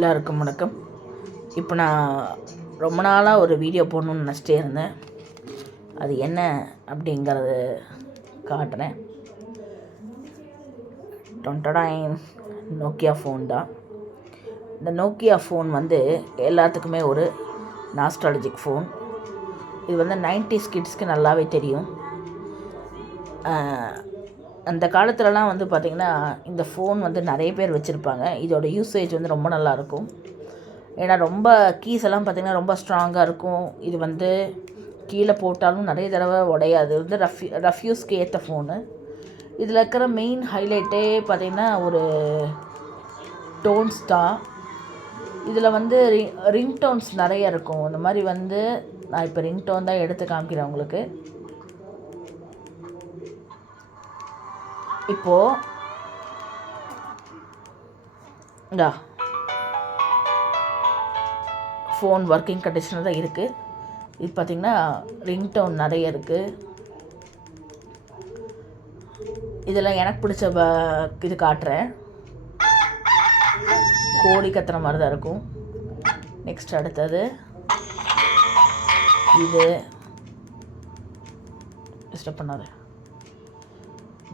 எல்லாருக்கும் வணக்கம். இப்போ நான் ரொம்ப நாளாக ஒரு வீடியோ போடணுன்னு நினச்சிட்டே இருந்தேன். அது என்ன அப்படிங்கிறது காட்டுறேன். நோக்கியா ஃபோன் தான். இந்த நோக்கியா ஃபோன் எல்லாத்துக்குமே ஒரு நாஸ்டாலஜிக் ஃபோன். இது 90s கிட்ஸ்க்கு நல்லாவே தெரியும். அந்த காலத்துலலாம் பார்த்திங்கன்னா இந்த ஃபோன் நிறைய பேர் வச்சுருப்பாங்க. இதோட யூசேஜ் ரொம்ப நல்லாயிருக்கும். ஏன்னா ரொம்ப கீஸ் எல்லாம் பார்த்திங்கன்னா ரொம்ப ஸ்ட்ராங்காக இருக்கும். இது கீழே போட்டாலும் நிறைய தடவை உடையாது. ரஃப் யூஸ்க்கு ஏற்ற ஃபோனு. இதில் இருக்கிற மெயின் ஹைலைட்டே பார்த்திங்கன்னா ஒரு டோன்ஸ் தான். இதில் ரிங்டோன்ஸ் நிறைய இருக்கும். இந்த மாதிரி நான் இப்போ ரிங்டோன் தான் எடுத்து காமிக்கிறேன் உங்களுக்கு. இப்போது ஃபோன் ஒர்க்கிங் கண்டிஷனில் தான் இருக்குது. இது பார்த்திங்கன்னா ரிங்டோன் நிறைய இருக்குது. இதெல்லாம் எனக்கு பிடிச்ச இது காட்டுறேன். கோழி கத்துற மாதிரி தான் இருக்கும். நெக்ஸ்ட் அடுத்தது இது டிஸ்டர்ப் பண்ணாது.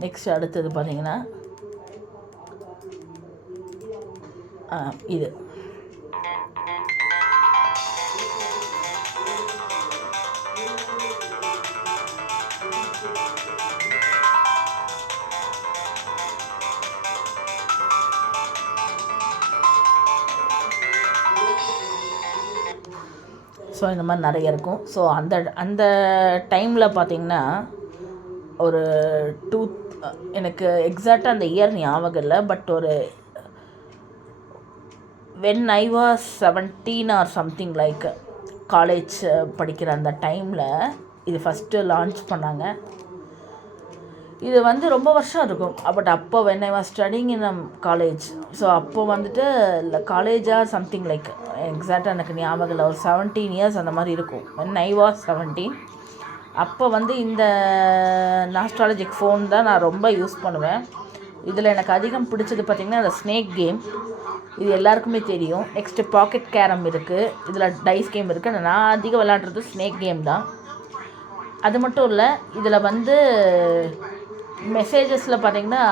நெக்ஸ்ட் அடுத்தது பார்த்திங்கன்னா இது ஸோ இந்த மாதிரி நிறைய இருக்கும். ஸோ அந்த டைமில் பார்த்திங்கன்னா ஒரு எனக்கு எக்ஸாக்டாக அந்த இயர் ஞாபகம் இல்லை. But when I was 17 or something like college படிக்கிற அந்த டைமில் இது ஃபஸ்ட்டு லான்ச் பண்ணாங்க. இது ரொம்ப வருஷம் இருக்கும். பட் அப்போ when I was studying in college. So அப்போ இல்லை காலேஜாக சம்திங் லைக் எக்ஸாக்டாக எனக்கு ஞாபகம் இல்லை. ஒரு 17 இயர்ஸ் அந்த மாதிரி இருக்கும். வென் ஐ வாஸ் 17 அப்போ இந்த நாஸ்டாலஜிக் ஃபோன் தான் நான் ரொம்ப யூஸ் பண்ணுவேன். இதில் எனக்கு அதிகம் பிடிச்சது பார்த்திங்கன்னா அந்த ஸ்னேக் கேம். இது எல்லாருக்குமே தெரியும். நெக்ஸ்ட்டு பாக்கெட் கேரம் இருக்குது. இதில் டைஸ் கேம் இருக்குது. நான் அதிகம் விளையாடுறது ஸ்னேக் கேம் தான். அது மட்டும் இல்லை, இதில் மெசேஜஸில் பார்த்திங்கன்னா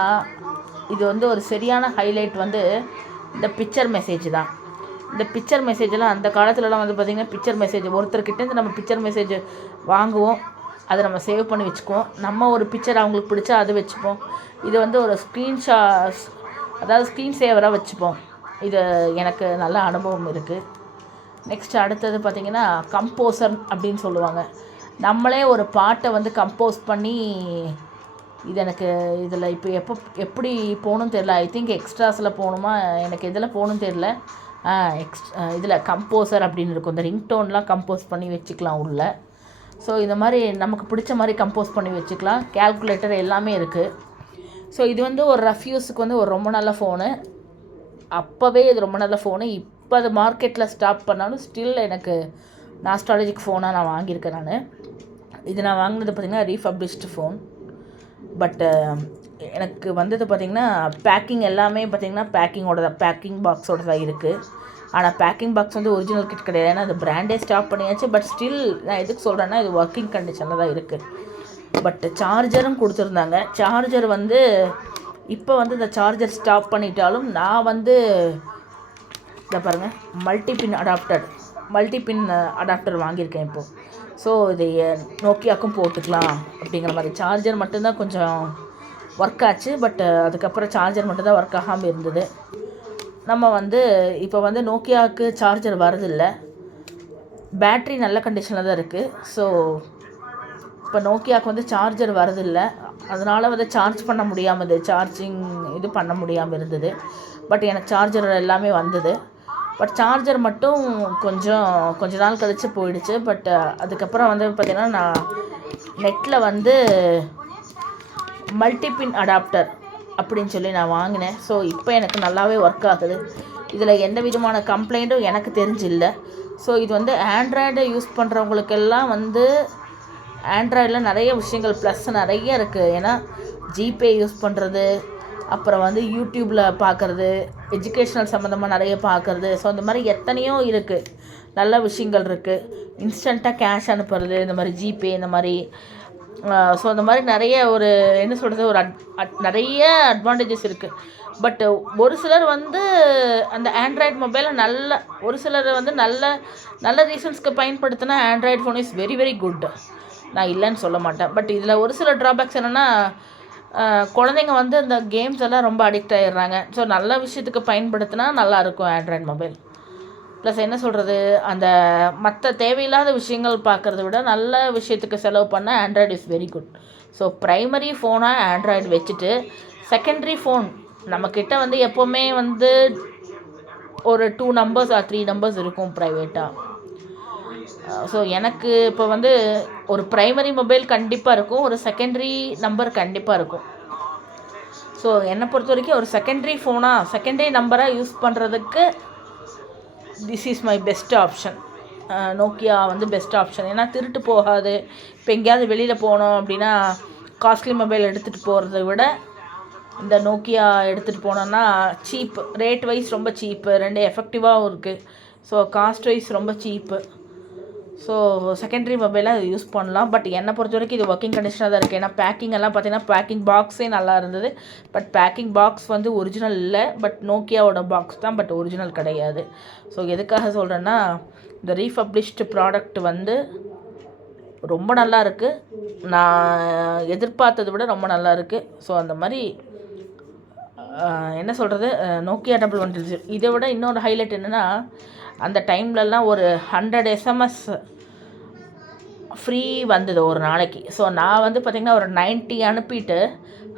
இது ஒரு சரியான ஹைலைட் இந்த பிக்சர் மெசேஜ் தான். இந்த பிக்சர் மெசேஜெல்லாம் அந்த காலத்துலலாம் பார்த்திங்கன்னா பிக்சர் மெசேஜ் ஒருத்தர்கிட்டேருந்து நம்ம பிக்சர் மெசேஜ் வாங்குவோம். அதை நம்ம சேவ் பண்ணி வச்சுக்குவோம். நம்ம ஒரு பிக்சர் அவங்களுக்கு பிடிச்சா அதை வச்சுப்போம். இது ஒரு ஸ்க்ரீன்ஷாட்ஸ், அதாவது ஸ்க்ரீன் சேவராக வச்சுப்போம். இது எனக்கு நல்ல அனுபவம் இருக்குது. நெக்ஸ்ட் அடுத்தது பார்த்திங்கன்னா கம்போசர் அப்படின்னு சொல்லுவாங்க. நம்மளே ஒரு பாட்டை கம்போஸ் பண்ணி இது எனக்கு இதில் இப்போ எப்படி போகணுன்னு தெரில. ஐ திங்க் எக்ஸ்ட்ராஸில் போகணுமா, எனக்கு எதில் போகணுன்னு தெரில. இதில் கம்போசர் அப்படின்னு இருக்கும். இந்த ரிங்டோன்லாம் கம்போஸ் பண்ணி வச்சுக்கலாம் உள்ள. ஸோ இந்த மாதிரி நமக்கு பிடிச்ச மாதிரி கம்போஸ் பண்ணி வச்சுக்கலாம். கேல்குலேட்டர் எல்லாமே இருக்குது. ஸோ இது ஒரு ரஃப் யூஸுக்கு ஒரு ரொம்ப நல்ல ஃபோனு. அப்போவே இது ரொம்ப நல்ல ஃபோனு. இப்போ அது மார்க்கெட்டில் ஸ்டாப் பண்ணாலும் ஸ்டில் எனக்கு நாஸ்டாலஜிக் ஃபோனாக நான் வாங்கியிருக்கேன். இது நான் வாங்கினது பார்த்திங்கன்னா ரீஃபப்ளிஷ்டு ஃபோன். பட் எனக்கு பார்த்திங்கன்னா பேக்கிங் எல்லாமே பார்த்திங்கன்னா பேக்கிங் பாக்ஸோட தான் இருக்குது. ஆனால் பேக்கிங் பாக்ஸ் ஒரிஜினல் கிட் கிடையாது. ஏன்னா அது பிராண்டே ஸ்டாப் பண்ணியாச்சு. பட் ஸ்டில் நான் எதுக்கு சொல்கிறேன்னா இது ஒர்க்கிங் கண்டிஷனில் தான் இருக்குது. பட் சார்ஜரும் கொடுத்துருந்தாங்க. சார்ஜர் இப்போ இந்த சார்ஜர் ஸ்டாப் பண்ணிட்டாலும் நான் இதை பாருங்கள், மல்டிபின் அடாப்டர் வாங்கியிருக்கேன் இப்போது. ஸோ இது நோக்கியாக்கும் போட்டுக்கலாம் அப்படிங்கிற மாதிரி. சார்ஜர் மட்டும்தான் கொஞ்சம் ஒர்க் ஆச்சு. பட் அதுக்கப்புறம் சார்ஜர் மட்டும்தான் ஒர்க் ஆகாமல் இருந்தது. நம்ம இப்போ நோக்கியாவுக்கு சார்ஜர் வரதில்லை. பேட்ரி நல்ல கண்டிஷனில் தான் இருக்குது. ஸோ இப்போ நோக்கியாவுக்கு சார்ஜர் வரதில்லை. அதனால் சார்ஜ் பண்ண முடியாமல் சார்ஜிங் இது பண்ண முடியாமல் இருந்தது. பட் எனக்கு சார்ஜர் எல்லாமே வந்தது. பட் சார்ஜர் மட்டும் கொஞ்ச நாள் கழித்து போயிடுச்சு. பட் அதுக்கப்புறம் பார்த்திங்கன்னா நான் நெட்டில் மல்டிபின் அடாப்டர் அப்படின்னு சொல்லி நான் வாங்கினேன். ஸோ இப்போ எனக்கு நல்லாவே ஒர்க் ஆகுது. இதில் எந்த விதமான கம்ப்ளைண்ட்டும் எனக்கு தெரிஞ்சில்லை. ஸோ இது ஆண்ட்ராய்டை யூஸ் பண்ணுறவங்களுக்கெல்லாம் ஆண்ட்ராய்டில் நிறைய விஷயங்கள் ப்ளஸ் நிறைய இருக்குது. ஏன்னா ஜிபே யூஸ் பண்ணுறது, அப்புறம் வந்து யூடியூப்பில் பார்க்குறது, எஜுகேஷ்னல் சம்மந்தமாக நிறைய பார்க்குறது. ஸோ அந்த மாதிரி எத்தனையோ இருக்குது, நல்ல விஷயங்கள் இருக்குது. இன்ஸ்டண்ட்டாக கேஷ் அனுப்புறது, இந்த மாதிரி ஜிபே, இந்த மாதிரி. ஸோ அந்த மாதிரி நிறைய ஒரு என்ன சொல்கிறது, ஒரு நிறைய அட்வான்டேஜஸ் இருக்குது. பட் ஒரு சிலர் வந்து அந்த ஆண்ட்ராய்டு மொபைலை ஒரு சிலர் வந்து நல்ல நல்ல ரீசன்ஸ்க்கு பயன்படுத்தினா Android phone is very very good, நான் இல்லைன்னு சொல்ல மாட்டேன். பட் இதில் ஒரு சில ட்ராபேக்ஸ் என்னென்னா, குழந்தைங்க வந்து இந்த கேம்ஸ் எல்லாம் ரொம்ப அடிக்ட் ஆகிடுறாங்க. ஸோ நல்ல விஷயத்துக்கு பயன்படுத்தினா நல்லாயிருக்கும் ஆண்ட்ராய்டு மொபைல். ப்ளஸ் என்ன சொல்கிறது, அந்த மற்ற தேவையில்லாத விஷயங்கள் பார்க்குறத விட நல்ல விஷயத்துக்கு செலவு பண்ண Android is very good. So primary ஃபோனாக ஆண்ட்ராய்டு வச்சுட்டு, செகண்டரி ஃபோன் நம்மக்கிட்ட வந்து எப்போவுமே வந்து ஒரு 2 நம்பர்ஸ் ஆர் 3 நம்பர்ஸ் இருக்கும் ப்ரைவேட்டாக. ஸோ எனக்கு இப்போ வந்து ஒரு ப்ரைமரி மொபைல் கண்டிப்பாக இருக்கும், ஒரு செகண்டரி நம்பர் கண்டிப்பாக இருக்கும். ஸோ என்னை பொறுத்த வரைக்கும் ஒரு செகண்டரி நம்பராக யூஸ் பண்ணுறதுக்கு this is my best option. Nokia வந்து பெஸ்ட் ஆப்ஷன். ஏன்னா திருட்டு போகாது. இப்போ எங்கேயாவது வெளியில் போனோம் அப்படின்னா காஸ்ட்லி மொபைல் எடுத்துகிட்டு போகிறத விட இந்த நோக்கியா எடுத்துகிட்டு போனோன்னா சீப், ரேட் வைஸ் ரொம்ப சீப்பு, 2 எஃபெக்டிவாகவும் இருக்குது. ஸோ காஸ்ட் வைஸ் ரொம்ப சீப்பு. ஸோ செகண்டரி மொபைலாக இது யூஸ் பண்ணலாம். பட் என்னை பொறுத்த வரைக்கும் இது ஒர்க்கிங் கண்டிஷனாக தான் இருக்குது. ஏன்னா பேக்கிங் எல்லாம் பார்த்தீங்கன்னா பேக்கிங் பாக்ஸே நல்லா இருந்தது. பட் பேக்கிங் பாக்ஸ் வந்து ஒரிஜினல் இல்லை, பட் நோக்கியாவோட பாக்ஸ் தான், பட் ஒரிஜினல் கிடையாது. ஸோ எதுக்காக சொல்கிறேன்னா, இந்த ரீபப்ளிஷ்டு ப்ராடக்ட் வந்து ரொம்ப நல்லா இருக்குது. நான் எதிர்பார்த்ததை விட ரொம்ப நல்லா இருக்குது. ஸோ அந்த மாதிரி என்ன சொல்கிறது, நோக்கியா 1110. இதை விட இன்னொரு ஹைலைட் என்னென்னா, அந்த டைம்லலாம் ஒரு 100 எஸ்எம்எஸ் ஃப்ரீ வந்தது ஒரு நாளைக்கு. ஸோ நான் வந்து பார்த்திங்கன்னா ஒரு 90 அனுப்பிட்டு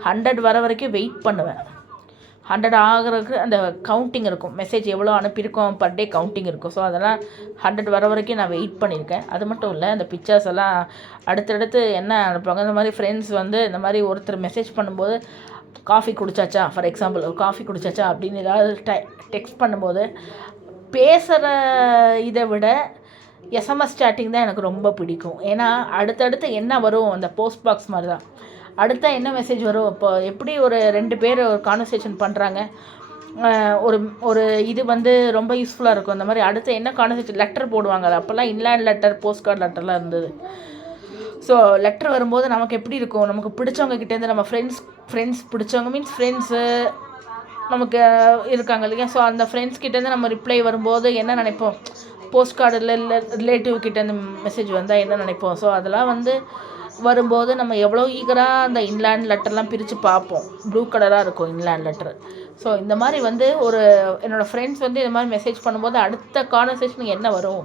100 வர வரைக்கும் வெயிட் பண்ணுவேன். 100 ஆகிறதுக்கு அந்த கவுண்டிங் இருக்கும், மெசேஜ் எவ்வளோ அனுப்பியிருக்கோம் பர் டே கவுண்டிங் இருக்கும். ஸோ அதெல்லாம் 100 வர வரைக்கும் நான் வெயிட் பண்ணியிருக்கேன். அது மட்டும் இல்லை, அந்த பிக்சர்ஸ் எல்லாம் அடுத்தடுத்து என்ன அனுப்புவாங்க, இந்த மாதிரி ஃப்ரெண்ட்ஸ் வந்து இந்த மாதிரி ஒருத்தர் மெசேஜ் பண்ணும்போது காஃபி குடிச்சாச்சா, ஃபார் எக்ஸாம்பிள் ஒரு காஃபி குடிச்சாச்சா அப்படின்னு ஏதாவது டெக்ஸ்ட் பண்ணும்போது பேசுகிற இதை விட எஸ்எம்எஸ் சேட்டிங் தான் எனக்கு ரொம்ப பிடிக்கும். ஏன்னா அடுத்தடுத்து என்ன வரும், அந்த போஸ்ட் பாக்ஸ் மாதிரி தான் அடுத்த என்ன மெசேஜ் வரும். இப்போ எப்படி ஒரு 2 பேர் ஒரு கான்வர்சேஷன் பண்ணுறாங்க, ஒரு ஒரு இது வந்து ரொம்ப யூஸ்ஃபுல்லாக இருக்கும். அந்த மாதிரி அடுத்து என்ன கான்வர்சேஷன், லெட்டர் போடுவாங்க. அப்போல்லாம் இன்லேண்ட் லெட்டர், போஸ்ட் கார்டு லெட்டர்லாம் இருந்தது. ஸோ லெட்டர் வரும்போது நமக்கு எப்படி இருக்கும், நமக்கு பிடிச்சவங்க கிட்டேருந்து நம்ம ஃப்ரெண்ட்ஸ் பிடிச்சவங்க மீன்ஸ் ஃப்ரெண்ட்ஸு நமக்கு இருக்காங்க இல்லையா. ஸோ அந்த ஃப்ரெண்ட்ஸ் கிட்டேருந்து நம்ம ரிப்ளை வரும்போது என்ன நினைப்போம், போஸ்ட் கார்டில் இல்லை ரிலேட்டிவ் கிட்டேருந்து மெசேஜ் வந்தால் என்ன நினைப்போம். ஸோ அதெல்லாம் வந்து வரும்போது நம்ம எவ்வளோ ஈகராக அந்த இன்லேண்ட் லெட்டர்லாம் பிரித்து பார்ப்போம். ப்ளூ கலராக இருக்கும் இன்லேண்ட் லெட்டர். ஸோ இந்த மாதிரி வந்து என்னோடய ஃப்ரெண்ட்ஸ் வந்து இந்த மாதிரி மெசேஜ் பண்ணும்போது அடுத்த கான்வர்சேஷன் என்ன வரும்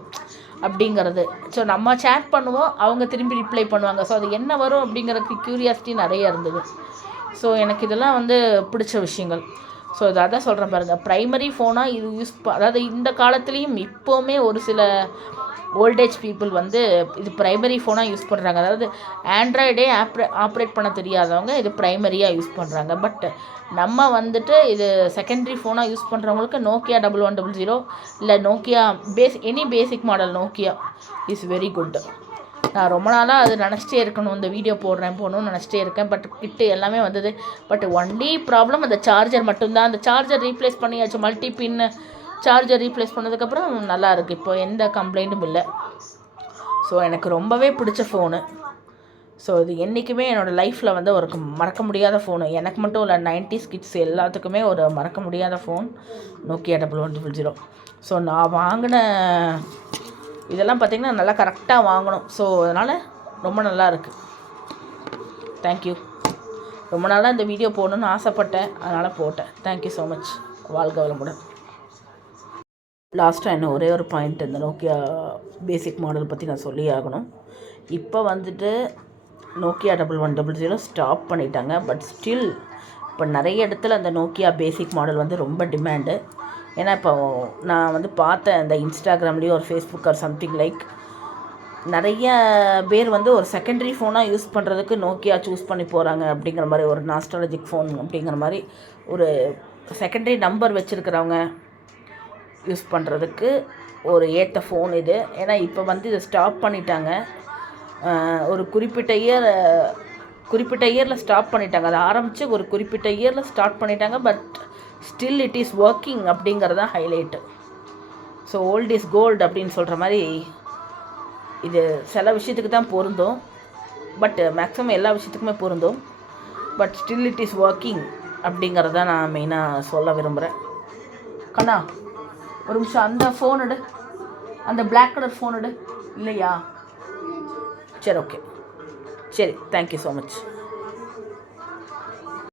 அப்படிங்கிறது. ஸோ நம்ம சேட் பண்ணுவோம், அவங்க திரும்பி ரிப்ளை பண்ணுவாங்க. ஸோ அது என்ன வரும் அப்படிங்கிறதுக்கு க்யூரியாசிட்டி நிறைய இருந்தது. ஸோ எனக்கு இதெல்லாம் வந்து பிடிச்ச விஷயங்கள். ஸோ அதான் சொல்கிறேன் பாருங்கள், ப்ரைமரி ஃபோனாக இது அதாவது இந்த காலத்துலேயும் இப்போவுமே ஒரு சில ஓல்டேஜ் பீப்புள் வந்து இது ப்ரைமரி ஃபோனாக யூஸ் பண்ணுறாங்க. அதாவது ஆண்ட்ராய்டே ஆப்ரேட் பண்ண தெரியாதவங்க இது ப்ரைமரியாக யூஸ் பண்ணுறாங்க. பட் நம்ம வந்துட்டு இது செகண்டரி ஃபோனாக யூஸ் பண்ணுறவங்களுக்கு நோக்கியா 1100 இல்லை Nokia any basic model Nokia is very good. நான் ரொம்ப நாளாக அது நினச்சிட்டே இருக்கணும், இந்த வீடியோ போடணும்னு நினச்சிட்டே இருக்கேன். பட் கிட்ட எல்லாமே வந்தது. பட் ஒன்லி ப்ராப்ளம் அந்த சார்ஜர் மட்டும்தான். அந்த சார்ஜர் ரீப்ளேஸ் பண்ணியாச்சு, மல்டி பின் சார்ஜர் ரீப்ளேஸ் பண்ணதுக்கப்புறம் நல்லா இருக்குது. இப்போ எந்த கம்ப்ளைண்ட்டும் இல்லை. ஸோ எனக்கு ரொம்பவே பிடிச்ச ஃபோனு. ஸோ இது என்றைக்குமே என்னோடய லைஃப்பில் வந்து ஒரு மறக்க முடியாத ஃபோனு. எனக்கு மட்டும் இல்லை, 90s கிட்ஸ் எல்லாத்துக்குமே ஒரு மறக்க முடியாத ஃபோன் நோக்கியா 1100. ஸோ நான் வாங்கின இதெல்லாம் பார்த்திங்கன்னா நல்லா கரெக்டாக வாங்கணும். ஸோ அதனால் ரொம்ப நல்லா இருக்குது. தேங்க்யூ. ரொம்ப நாளாக இந்த வீடியோ போடணுன்னு ஆசைப்பட்டேன், அதனால் போட்டேன். Thank you so much. வாழ்க வளமுடன். லாஸ்ட்டாக என்ன ஒரே ஒரு பாயிண்ட், இந்த நோக்கியா பேசிக் மாடல் பற்றி நான் சொல்லி ஆகணும். இப்போ வந்துட்டு நோக்கியா 1100 ஸ்டாப் பண்ணிட்டாங்க. பட் ஸ்டில் இப்போ நிறைய இடத்துல அந்த நோக்கியா பேசிக் மாடல் வந்து ரொம்ப டிமாண்டு. ஏன்னா இப்போ நான் வந்து பார்த்தேன் இந்த இன்ஸ்டாகிராம்லேயும் ஒரு ஃபேஸ்புக் ஆர் சம்திங் லைக், நிறைய பேர் வந்து ஒரு செகண்டரி ஃபோனாக யூஸ் பண்ணுறதுக்கு நோக்கியா சூஸ் பண்ணி போகிறாங்க. அப்படிங்கிற மாதிரி ஒரு நாஸ்டாலஜிக் ஃபோன் அப்படிங்கிற மாதிரி ஒரு செகண்டரி நம்பர் வச்சுருக்கிறவங்க யூஸ் பண்ணுறதுக்கு ஒரு ஏற்ற ஃபோன் இது. ஏன்னா இப்போ வந்து இதை ஸ்டாப் பண்ணிட்டாங்க. ஒரு குறிப்பிட்ட இயர் குறிப்பிட்ட இயரில் ஸ்டாப் பண்ணிட்டாங்க. அதை ஆரம்பித்து ஒரு குறிப்பிட்ட இயரில் ஸ்டார்ட் பண்ணிட்டாங்க. But still it is working அப்படிங்கிறது தான் highlight. So old is gold அப்படின்னு சொல்கிற மாதிரி இது சில விஷயத்துக்கு தான் பொருந்தும். பட் மேக்ஸிமம் எல்லா விஷயத்துக்குமே பொருந்தும். But still it is working அப்படிங்கிறத நான் மெயினாக சொல்ல விரும்புகிறேன். கண்ணா ஒரு நிமிஷம் அந்த ஃபோன் எடு, அந்த பிளாக் கலர் ஃபோன் எடு. இல்லையா? சரி, ஓகே, சரி, தேங்க்யூ ஸோ மச்.